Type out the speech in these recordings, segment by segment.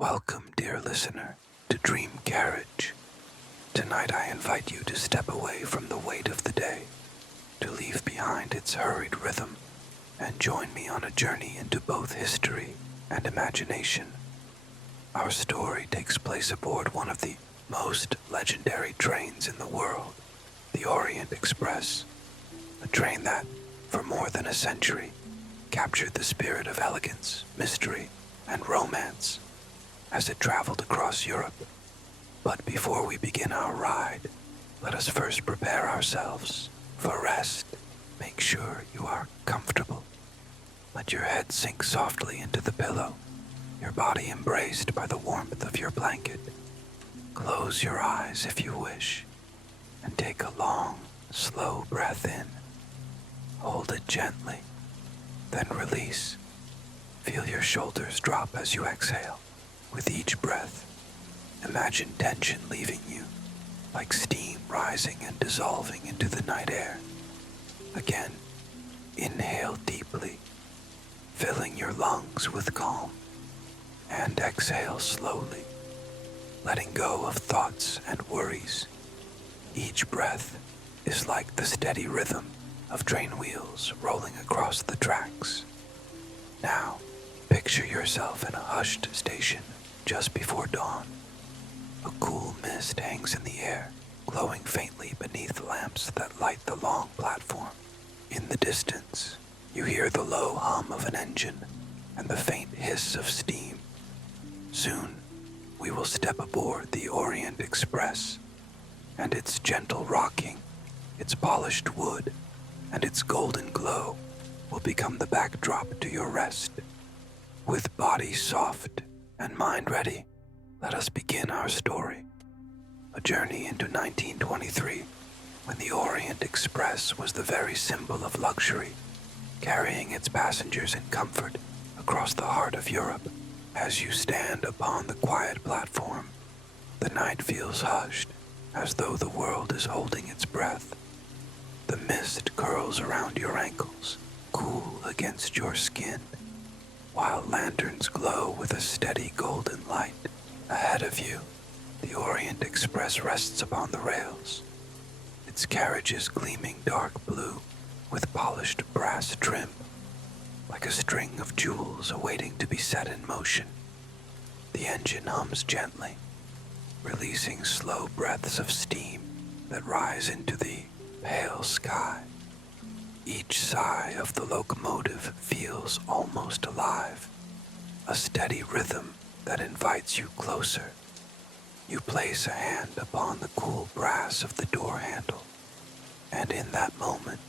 Welcome, dear listener, to Dream Carriage. Tonight I invite you to step away from the weight of the day, to leave behind its hurried rhythm, and join me on a journey into both history and imagination. Our story takes place aboard one of the most legendary trains in the world, the Orient Express, a train that, for more than a century, captured the spirit of elegance, mystery, and romance as it traveled across Europe. But before we begin our ride, let us first prepare ourselves for rest. Make sure you are comfortable. Let your head sink softly into the pillow, your body embraced by the warmth of your blanket. Close your eyes if you wish, and take a long, slow breath in. Hold it gently, then release. Feel your shoulders drop as you exhale. With each breath, imagine tension leaving you, like steam rising and dissolving into the night air. Again, inhale deeply, filling your lungs with calm, and exhale slowly, letting go of thoughts and worries. Each breath is like the steady rhythm of train wheels rolling across the tracks. Now, picture yourself in a hushed station just before dawn. A cool mist hangs in the air, glowing faintly beneath lamps that light the long platform. In the distance, you hear the low hum of an engine and the faint hiss of steam. Soon, we will step aboard the Orient Express, and its gentle rocking, its polished wood, and its golden glow will become the backdrop to your rest. With body soft and mind ready, let us begin our story. A journey into 1923, when the Orient Express was the very symbol of luxury, carrying its passengers in comfort across the heart of Europe. As you stand upon the quiet platform, the night feels hushed, as though the world is holding its breath. The mist curls around your ankles, cool against your skin, while lanterns glow with a steady golden light. Ahead of you, the Orient Express rests upon the rails, its carriages gleaming dark blue with polished brass trim, like a string of jewels awaiting to be set in motion. The engine hums gently, releasing slow breaths of steam that rise into the pale sky. Each sigh of the locomotive feels almost alive, a steady rhythm that invites you closer. You place a hand upon the cool brass of the door handle, and in that moment,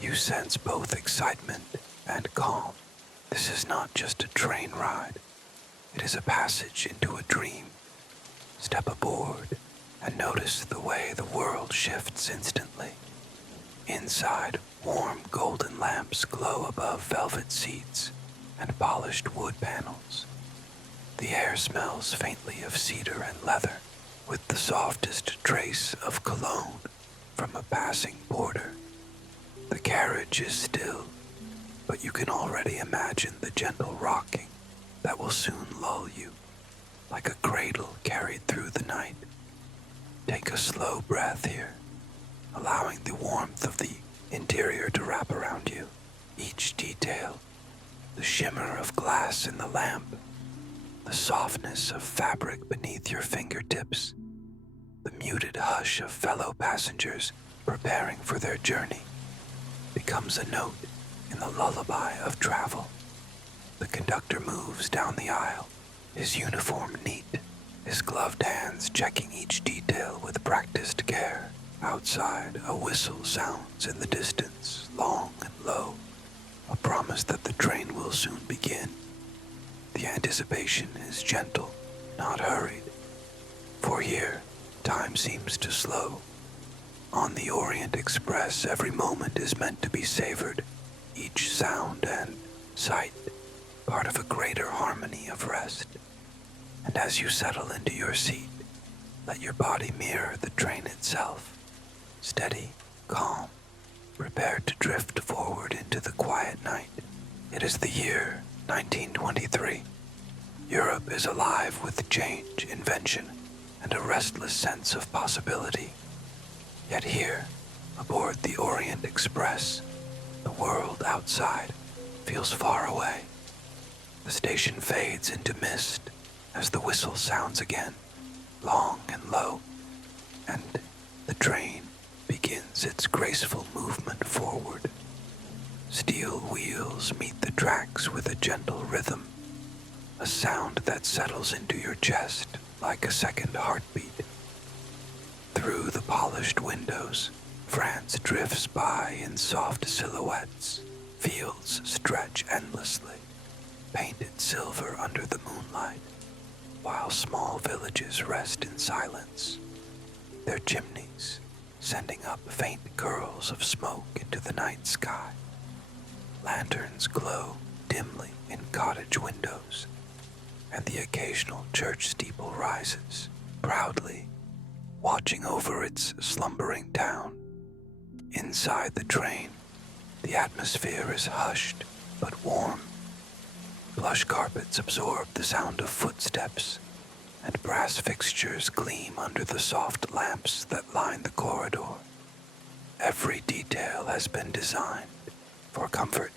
you sense both excitement and calm. This is not just a train ride, it is a passage into a dream. Step aboard and notice the way the world shifts instantly. Inside, warm golden lamps glow above velvet seats and polished wood panels. The air smells faintly of cedar and leather, with the softest trace of cologne from a passing porter. The carriage is still, but you can already imagine the gentle rocking that will soon lull you, like a cradle carried through the night. Take a slow breath here, allowing the warmth of the interior to wrap around you. Each detail, the shimmer of glass in the lamp, the softness of fabric beneath your fingertips, the muted hush of fellow passengers preparing for their journey, becomes a note in the lullaby of travel. The conductor moves down the aisle, his uniform neat, his gloved hands checking each detail with practiced care. Outside, a whistle sounds in the distance, long and low, a promise that the train will soon begin. The anticipation is gentle, not hurried, for here, time seems to slow. On the Orient Express, every moment is meant to be savored, each sound and sight part of a greater harmony of rest. And as you settle into your seat, let your body mirror the train itself, steady, calm, prepared to drift forward into the quiet night. It is the year 1923. Europe is alive with change, invention, and a restless sense of possibility. Yet here, aboard the Orient Express, the world outside feels far away. The station fades into mist as the whistle sounds again, long and low, and the train begins its graceful movement forward. Steel wheels meet the tracks with a gentle rhythm, a sound that settles into your chest like a second heartbeat. Through the polished windows, France drifts by in soft silhouettes. Fields stretch endlessly, painted silver under the moonlight, while small villages rest in silence, their chimneys sending up faint curls of smoke into the night sky. Lanterns glow dimly in cottage windows, and the occasional church steeple rises proudly, watching over its slumbering town. Inside the train, the atmosphere is hushed but warm. Plush carpets absorb the sound of footsteps, and brass fixtures gleam under the soft lamps that line the corridor. Every detail has been designed for comfort: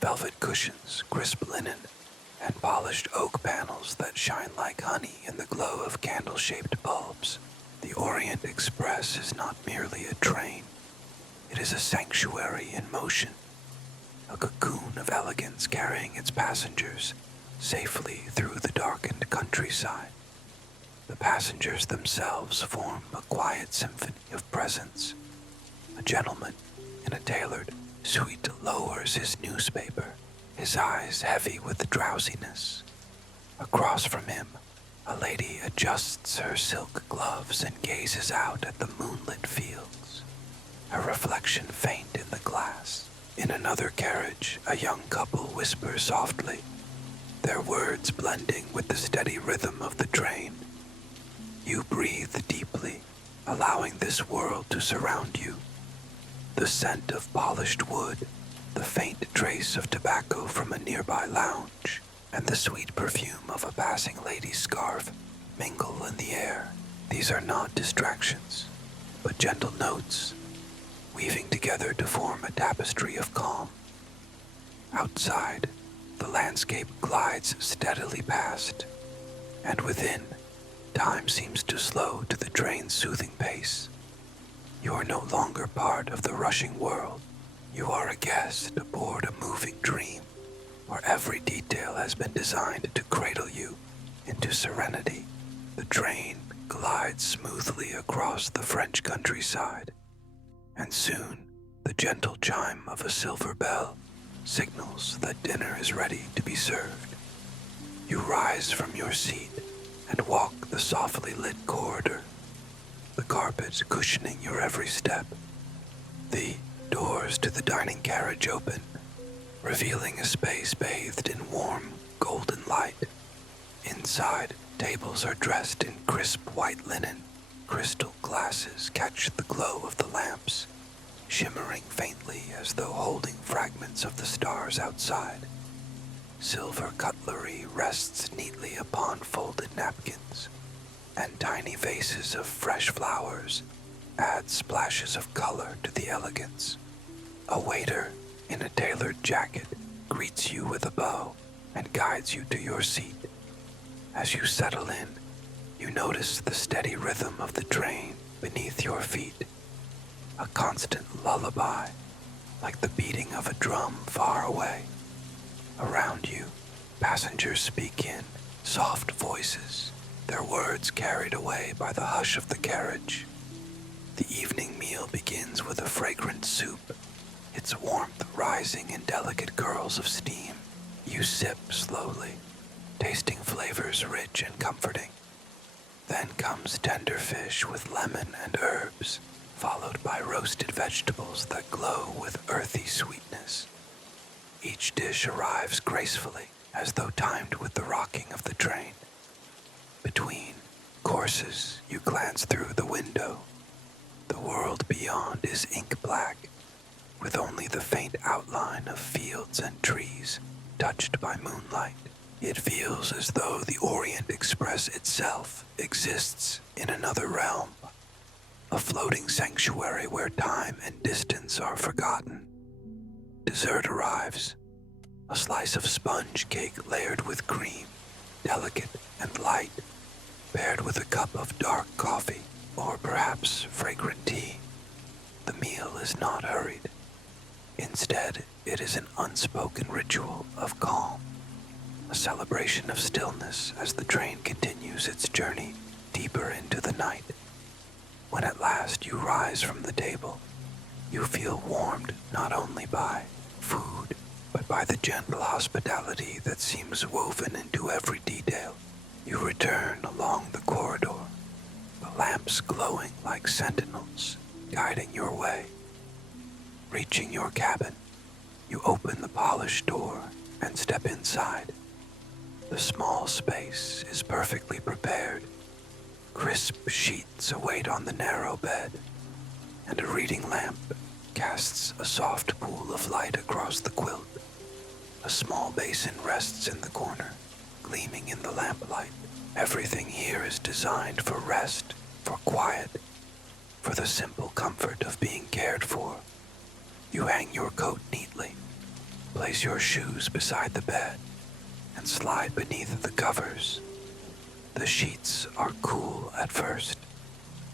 velvet cushions, crisp linen, and polished oak panels that shine like honey in the glow of candle-shaped bulbs. The Orient Express is not merely a train. It is a sanctuary in motion, a cocoon of elegance carrying its passengers safely through the darkened countryside. The passengers themselves form a quiet symphony of presence. A gentleman in a tailored suit lowers his newspaper, his eyes heavy with drowsiness. Across from him, a lady adjusts her silk gloves and gazes out at the moonlit fields, her reflection faint in the glass. In another carriage, a young couple whisper softly, their words blending with the steady rhythm of the train. You breathe deeply, allowing this world to surround you. The scent of polished wood, the faint trace of tobacco from a nearby lounge, and the sweet perfume of a passing lady's scarf mingle in the air. These are not distractions, but gentle notes, weaving together to form a tapestry of calm. Outside, the landscape glides steadily past, and within, time seems to slow to the train's soothing pace. You are no longer part of the rushing world. You are a guest aboard a moving dream, where every detail has been designed to cradle you into serenity. The train glides smoothly across the French countryside, and soon the gentle chime of a silver bell signals that dinner is ready to be served. You rise from your seat and walk the softly lit corridor, the carpet cushioning your every step. The doors to the dining carriage open, revealing a space bathed in warm, golden light. Inside, tables are dressed in crisp white linen. Crystal glasses catch the glow of the lamps, shimmering faintly as though holding fragments of the stars outside. Silver cutlery rests neatly upon folded napkins, and tiny vases of fresh flowers add splashes of color to the elegance. A waiter in a tailored jacket greets you with a bow and guides you to your seat. As you settle in, you notice the steady rhythm of the train beneath your feet, a constant lullaby, like the beating of a drum far away. Around you, passengers speak in soft voices, their words carried away by the hush of the carriage. The evening meal begins with a fragrant soup, its warmth rising in delicate curls of steam. You sip slowly, tasting flavors rich and comforting. Then comes tender fish with lemon and herbs, followed by roasted vegetables that glow with earthy sweetness. Each dish arrives gracefully, as though timed with the rocking of the train. Between courses, you glance through the window. The world beyond is ink black, with only the faint outline of fields and trees touched by moonlight. It feels as though the Orient Express itself exists in another realm, a floating sanctuary where time and distance are forgotten. Dessert arrives, a slice of sponge cake layered with cream, delicate and light, paired with a cup of dark coffee or perhaps fragrant tea. The meal is not hurried. Instead, it is an unspoken ritual of calm, a celebration of stillness as the train continues its journey deeper into the night. When at last you rise from the table, you feel warmed not only by food, but by the gentle hospitality that seems woven into every detail. You return along the corridor, the lamps glowing like sentinels, guiding your way. Reaching your cabin, you open the polished door and step inside. The small space is perfectly prepared. Crisp sheets await on the narrow bed, and a reading lamp casts a soft pool of light across the quilt. A small basin rests in the corner, gleaming in the lamplight. Everything here is designed for rest, for quiet, for the simple comfort of being cared for. You hang your coat neatly, place your shoes beside the bed, and slide beneath the covers. The sheets are cool at first,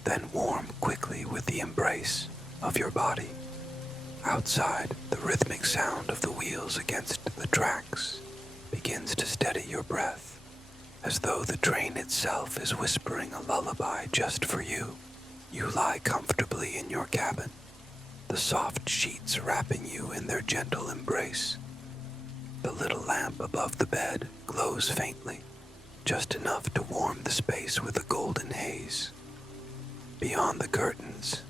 then warm quickly with the embrace of your body. Outside, the rhythmic sound of the wheels against the tracks begins to steady your breath, as though the train itself is whispering a lullaby just for you. You lie comfortably in your cabin, the soft sheets wrapping you in their gentle embrace. The little lamp above the bed glows faintly, just enough to warm the space with a golden haze. Beyond the curtains,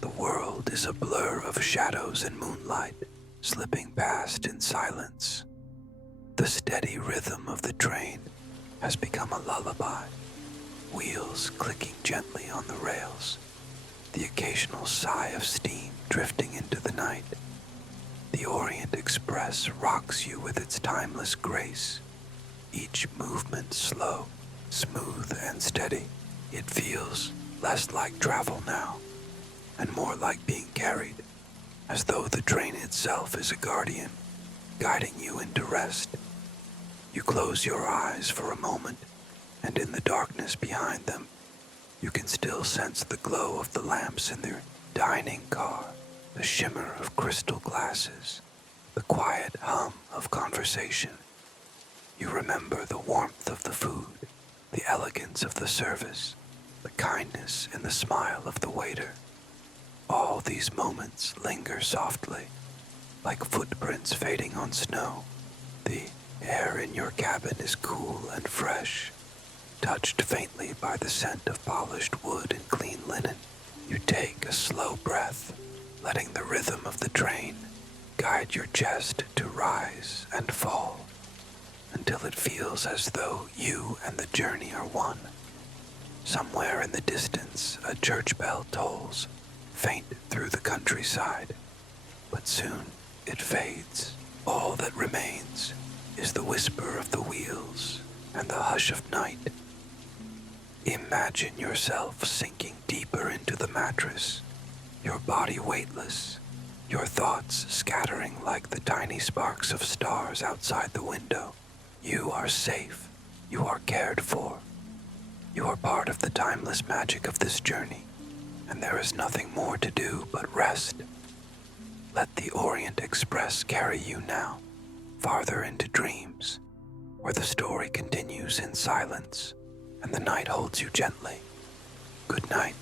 the world is a blur of shadows and moonlight, slipping past in silence. The steady rhythm of the train has become a lullaby, wheels clicking gently on the rails, the occasional sigh of steam drifting into the night. The Orient Express rocks you with its timeless grace, each movement slow, smooth, and steady. It feels less like travel now, and more like being carried, as though the train itself is a guardian, guiding you into rest. You close your eyes for a moment, and in the darkness behind them, you can still sense the glow of the lamps in their dining car, the shimmer of crystal glasses, the quiet hum of conversation. You remember the warmth of the food, the elegance of the service, the kindness in the smile of the waiter. All these moments linger softly, like footprints fading on snow. The air in your cabin is cool and fresh, touched faintly by the scent of polished wood and clean linen. You take a slow breath, letting the rhythm of the train guide your chest to rise and fall, until it feels as though you and the journey are one. Somewhere in the distance, a church bell tolls, faint through the countryside, but soon it fades. All that remains is the whisper of the wheels and the hush of night. Imagine yourself sinking deeper into the mattress, your body weightless, your thoughts scattering like the tiny sparks of stars outside the window. You are safe. You are cared for. You are part of the timeless magic of this journey, and there is nothing more to do but rest. Let the Orient Express carry you now, farther into dreams, where the story continues in silence and the night holds you gently. Good night.